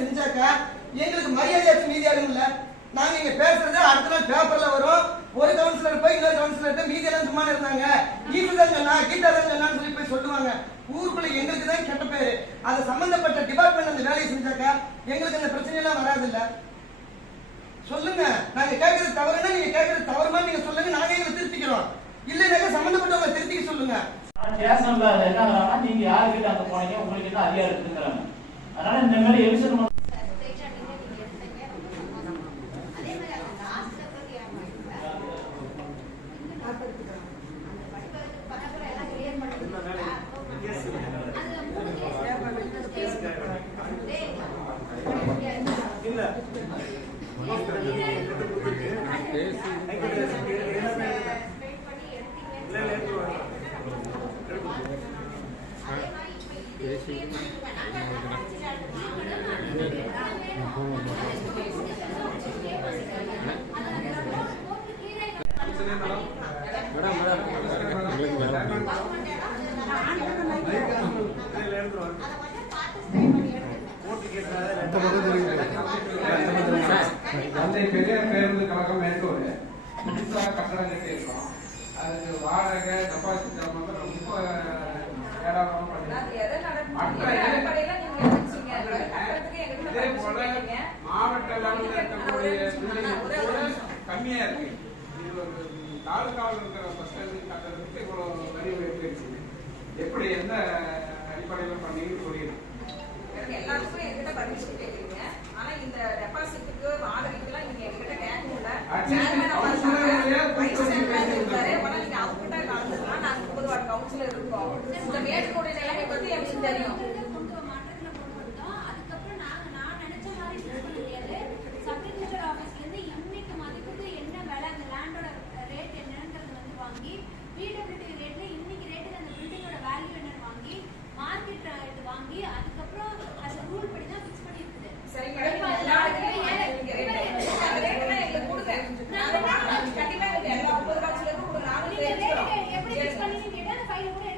செஞ்சாக்க எங்களுக்கு மரியாதையாச்சும் மீதி ஆகும்ல நாங்க இங்க பேசுறது அடுத்த நாள் பேப்பர்ல வரும். ஒரு கவுன்சிலர் போய் இன்னொரு கவுன்சிலர் மீதி எல்லாம் சும்மா இருந்தாங்க. கீததான் சொன்னா கீதாதான் சொன்னான்னு சொல்லி போய் சொல்லுவாங்க. ஊருக்குள்ள எங்களுக்கு தான் கெட்ட பேரு. அது சம்பந்தப்பட்ட டிபார்ட்மெண்ட் அந்த வேலையை செஞ்சாக்க எங்களுக்கு அந்த பிரச்சனை எல்லாம் வராது இல்ல சொல்லுங்க. நாங்க கேட்கறது தவறுனா நீங்க கேட்கறது தவறுமா நீங்க சொல்லுங்க. நாங்க எங்களை திருத்திக்கிறோம். இல்லைனாக்க சம்பந்தப்பட்டவங்க திருத்திக்க சொல்லுங்க. என்ன நீங்க யாருக்கிட்ட அங்க போனீங்க உங்ககிட்ட அதிகாரம் அதனால இந்த மாதிரி எலிசன் அந்த பக்கம் தெரியும் தந்தை பெரிய பேருந்து கழகம் மேற்கோடு புதுசாக கட்டடம் கட்டியிருக்கோம். அதுக்கு வாடகை டெபாசிட் வந்து ரொம்ப ஏராளமாக இதே போல மாவட்ட லெவலில் இருக்கக்கூடிய இருக்கு. இது ஒரு இருக்கிற பஸ் ஸ்டாண்ட் கட்டணத்துக்கு இவ்வளவு வரி எப்படி எந்த அடிப்படையில் பண்ணி புரியுது எல்லாருக்கும் எங்கிட்ட பர்மிஷன் கேட்குறீங்க ஆனால் இந்த Amen. கூட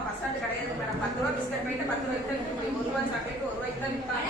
பஸ் ஸ்டாண்டு கிடையாது. மேடம். பத்து ரூபா பிஸ்கட் போயிட்டு பத்து ரூபாய்க்கு ஒரு ரூபாய் சாப்பிட்டு ஒரு ரூபாய்க்கு தான் விற்பாங்க